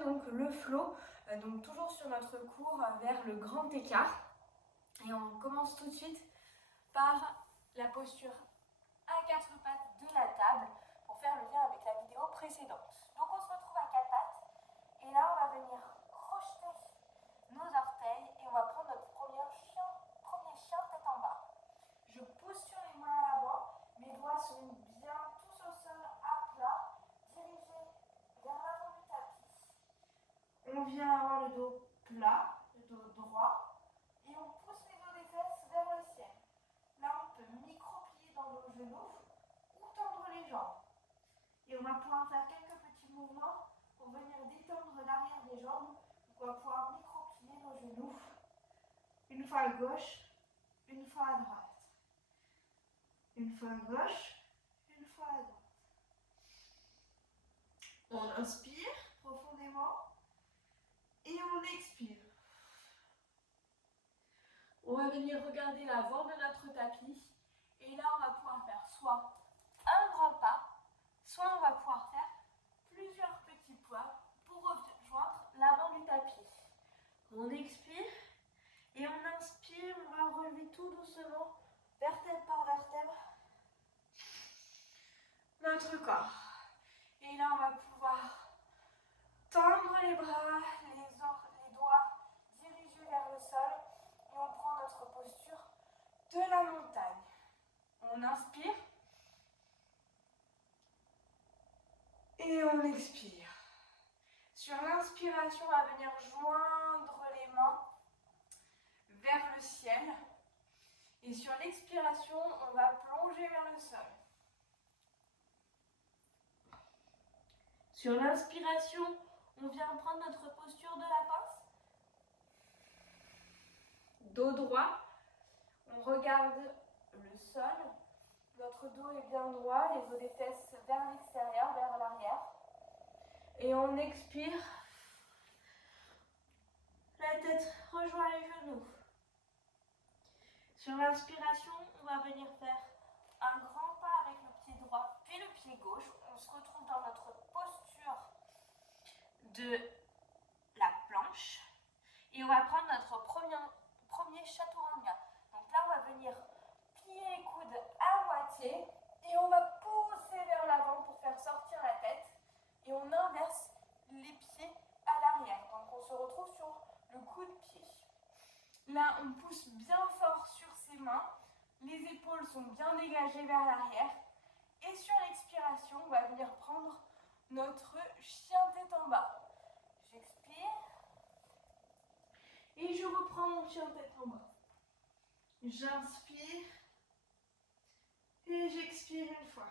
commencer donc le flow, donc toujours sur notre cours vers le grand écart. Et on commence tout de suite par la posture à quatre pattes de la table pour faire le lien avec la vidéo précédente. Donc on se retrouve à quatre pattes et là on va venir crocheter nos orteils et on va prendre notre premier chien tête en bas. Je pousse sur les mains à l'avant, mes doigts sont bien tous au sol à plat, dirigés vers l'avant du tapis. On vient avoir le dos plat, le dos droit, et on pousse les dos des fesses vers le ciel. Là, on peut micro-plier dans nos genoux ou tendre les jambes. Et on va pouvoir faire quelques petits mouvements pour venir détendre l'arrière des jambes. On va pouvoir micro-plier nos genoux. Une fois à gauche, une fois à droite. Une fois à gauche, une fois à droite. On inspire profondément et on expire. On va venir regarder l'avant de notre tapis et là on va pouvoir faire soit un grand pas, soit on va pouvoir faire plusieurs petits pas pour rejoindre l'avant du tapis. On expire et on inspire, on va relever tout doucement, vertèbre par vertèbre, notre corps. Et là on va pouvoir tendre les bras, les doigts dirigés vers le sol et on prend notre posture de la montagne. On inspire et on expire. Sur l'inspiration, on va venir joindre les mains vers le ciel. Et sur l'expiration, on va plonger vers le sol. Sur l'inspiration, on vient prendre notre posture de la pince. Dos droit, on regarde le sol. Notre dos est bien droit, les os des fesses vers l'extérieur, vers l'arrière. Et on expire. La tête rejoint les genoux. Sur l'inspiration, on va venir faire un grand pas avec le pied droit puis le pied gauche. On se retrouve dans notre posture de la planche. Et on va prendre notre premier chaturanga. Donc là, on va venir plier les coudes à moitié et on va pousser vers l'avant pour faire sortir la tête. Et on inverse les pieds à l'arrière. Donc on se retrouve sur le coup de pied. Là, on pousse bien fort sur ses mains. Les épaules sont bien dégagées vers l'arrière. Et sur l'expiration, on va venir prendre notre chien tête en bas. J'expire. Et je reprends mon chien tête en bas. J'inspire. Et j'expire une fois.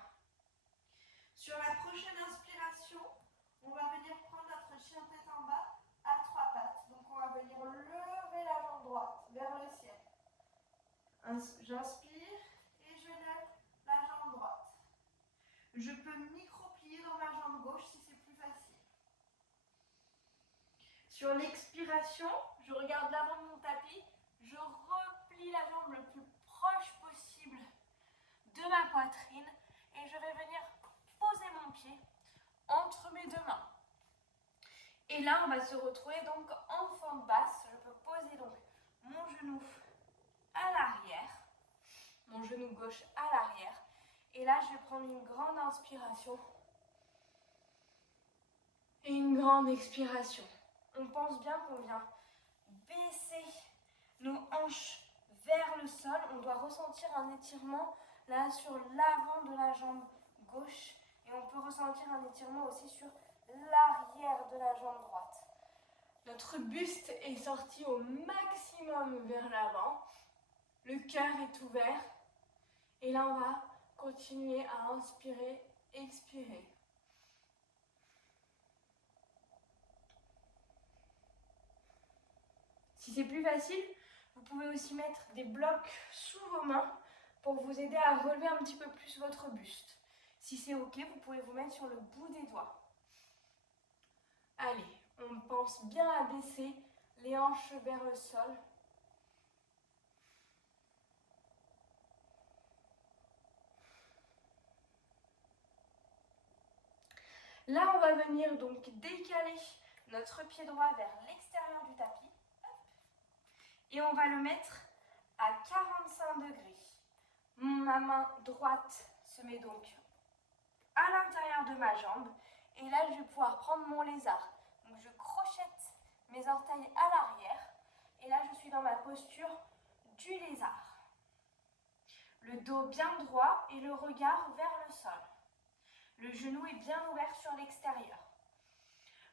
Sur la prochaine inspiration, on va venir prendre notre chien tête en bas à trois pattes. Donc on va venir lever la jambe droite vers le ciel. J'inspire et je lève la jambe droite. Je peux micro-plier dans ma jambe gauche si c'est plus facile. Sur l'expiration, je regarde l'avant de mon tapis, je replie la jambe le plus proche possible de ma poitrine et je vais venir poser mon pied entre mes deux mains. Et là, on va se retrouver donc en fente basse. Je peux poser donc mon genou à l'arrière, mon genou gauche à l'arrière. Et là, je vais prendre une grande inspiration et une grande expiration. On pense bien qu'on vient baisser nos hanches vers le sol. On doit ressentir un étirement là sur l'avant de la jambe gauche. Et on peut ressentir un étirement aussi sur l'arrière de la jambe droite. Notre buste est sorti au maximum vers l'avant. Le cœur est ouvert. Et là, on va continuer à inspirer, expirer. Si c'est plus facile, vous pouvez aussi mettre des blocs sous vos mains pour vous aider à relever un petit peu plus votre buste. Si c'est ok, vous pouvez vous mettre sur le bout des doigts. Allez, on pense bien à baisser les hanches vers le sol. Là, on va venir donc décaler notre pied droit vers l'extérieur du tapis. Hop. Et on va le mettre à 45 degrés. Ma main droite se met donc à l'intérieur de ma jambe. Et là, je vais pouvoir prendre mon lézard. Donc, je crochette mes orteils à l'arrière. Et là, je suis dans ma posture du lézard. Le dos bien droit et le regard vers le sol. Le genou est bien ouvert sur l'extérieur.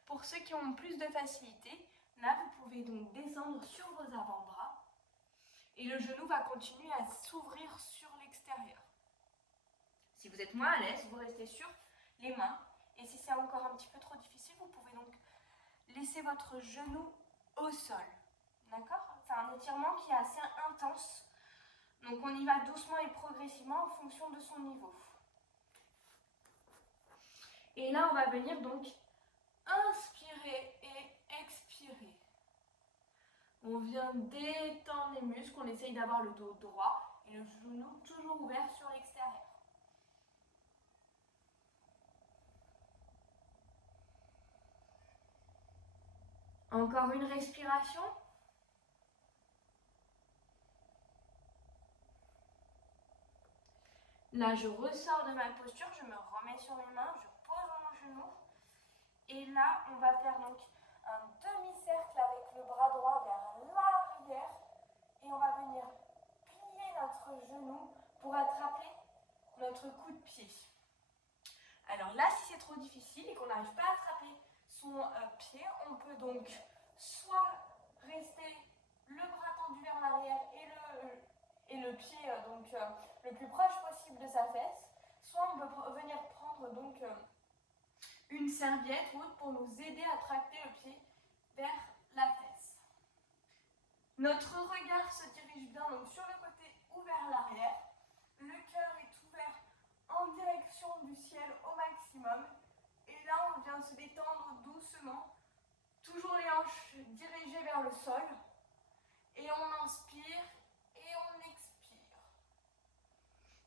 Pour ceux qui ont plus de facilité, là, vous pouvez donc descendre sur vos avant-bras. Et le genou va continuer à s'ouvrir sur l'extérieur. Si vous êtes moins à l'aise, vous restez sur les mains. Et si c'est encore un petit peu trop difficile, vous pouvez donc laisser votre genou au sol. D'accord? C'est un étirement qui est assez intense. Donc on y va doucement et progressivement en fonction de son niveau. Et là, on va venir donc inspirer et expirer. On vient détendre les muscles, on essaye d'avoir le dos droit et le genou toujours ouvert sur l'extérieur. Encore une respiration. Là, je ressors de ma posture, je me remets sur mes mains, je pose mon genou. Et là, on va faire donc un demi-cercle avec le bras droit vers l'arrière. Et on va venir plier notre genou pour attraper notre coup de pied. Alors là, si c'est trop difficile et qu'on n'arrive pas à attraper son pied, on peut donc soit rester le bras tendu vers l'arrière et le pied le plus proche possible de sa fesse, soit on peut venir prendre donc une serviette ou autre pour nous aider à tracter le pied vers la fesse. Notre regard se dirige bien donc sur le côté ou vers l'arrière. Le cœur est ouvert en direction du ciel au maximum. Et là, on vient se détendre doucement. Toujours les hanches dirigées vers le sol. Et on inspire et on expire.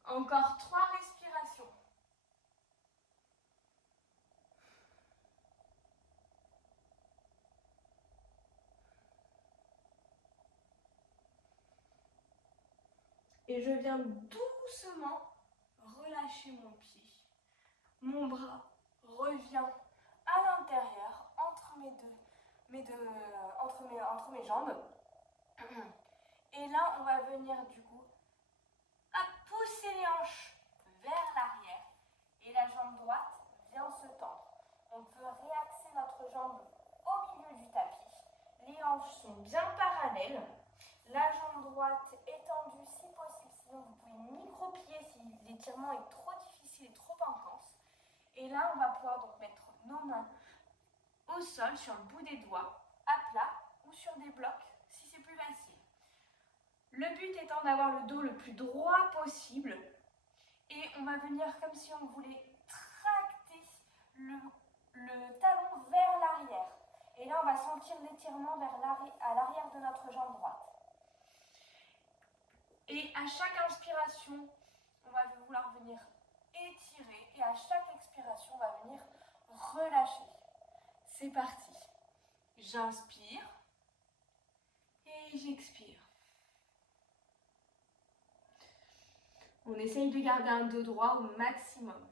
Encore 3 respirations. Et je viens doucement relâcher mon pied. Mon bras revient à l'intérieur entre mes jambes. Et là, on va venir du coup à pousser les hanches vers l'arrière. Et la jambe droite vient se tendre. On peut réaxer notre jambe au milieu du tapis. Les hanches sont bien parallèles. La jambe droite est tendue si possible. Sinon, vous pouvez micro-plier si l'étirement est trop difficile et trop intense. Et là, on va pouvoir donc mettre nos mains au sol, sur le bout des doigts, à plat ou sur des blocs si c'est plus facile. Le but étant d'avoir le dos le plus droit possible. Et on va venir comme si on voulait tracter le talon vers l'arrière. Et là, on va sentir l'étirement à l'arrière de notre jambe droite. Et à chaque inspiration, on va vouloir venir étirer. Et à chaque expiration, on va venir relâcher. C'est parti. J'inspire et j'expire. On essaye de garder un dos droit au maximum.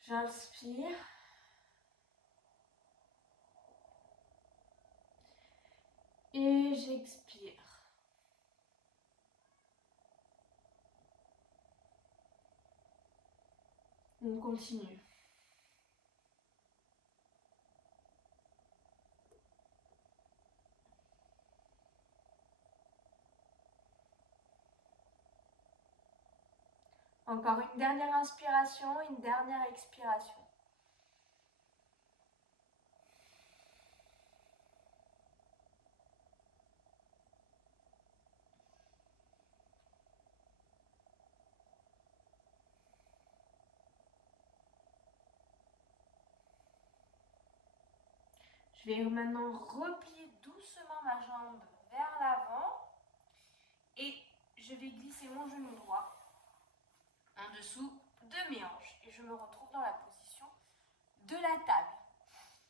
J'inspire. Et j'expire. On continue. Encore une dernière inspiration, une dernière expiration. Je vais maintenant replier doucement ma jambe vers l'avant et je vais glisser mon genou droit en dessous de mes hanches et je me retrouve dans la position de la table.